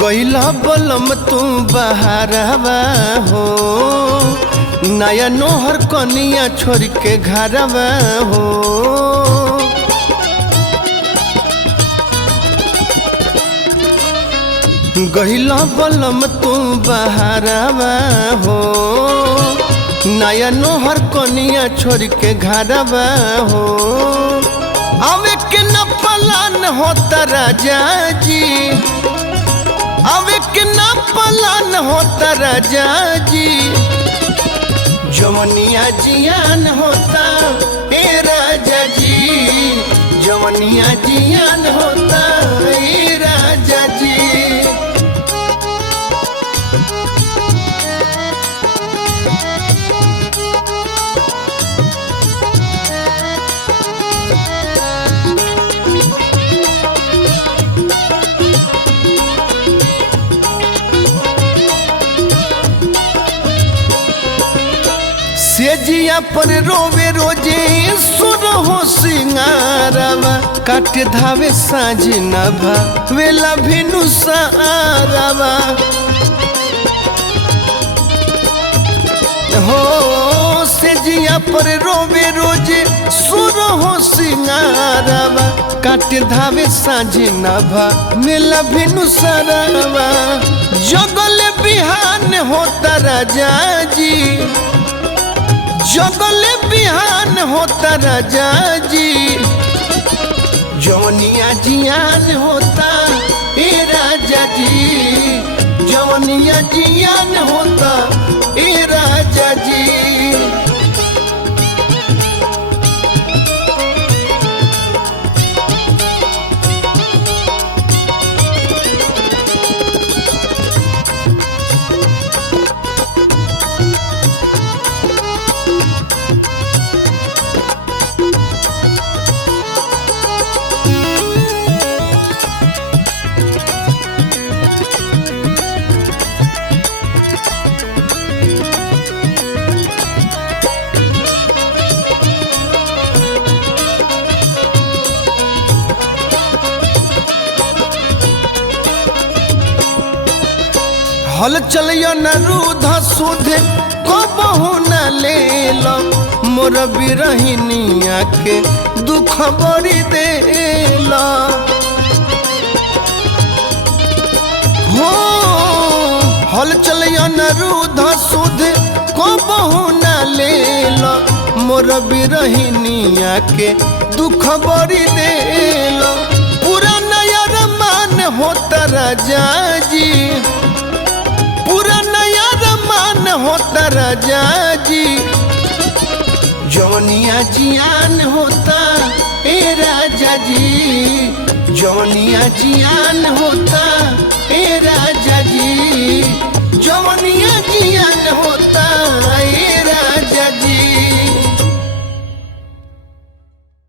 गईला बलम तू बहारवा हो, नया नोहर कनिया छोड़ के घरवा हो। गईला बलम तू बहारवा हो, नया नोहर कनिया छोड़ के घरवा हो। आवे के न पलान होता राजा जी, आवे के न पलान होता राजा जी। जवनिया जियान होता ए राजा जी, जवनिया जियान होता ए राजा जी। सेजिया पर रोवे रोजे सुर हो सिंगारवा, काट धावे साँझ नभा वेला भिनु सारवा हो। सेजिया पर रोवे रोजे सुर हो सिंगारवा, काट धावे साँझ नभा वेला भिनु सारवा। जगल बिहान होता राजा जी, जगल बिहान होता राजा जी। जवनिया जियान होता ए राजा जी, जवनिया जियान होता ए राजा जी। हल चलियो न रूध सुधे कबहू न ले लो, मोर बिरहिनिया के दुख बड़ी देला हो। हल चलियो न रूध सुधे कबहू न ले लो, मोर बिरहिनिया के दुख बड़ी देला। पूरा नया रमान होता राजा जी, पूरा नया रमान होता राजा जी। जवनिया जियान होता ए राजा जी, जवनिया जियान होता ए राजा जी, जवनिया जियान होता।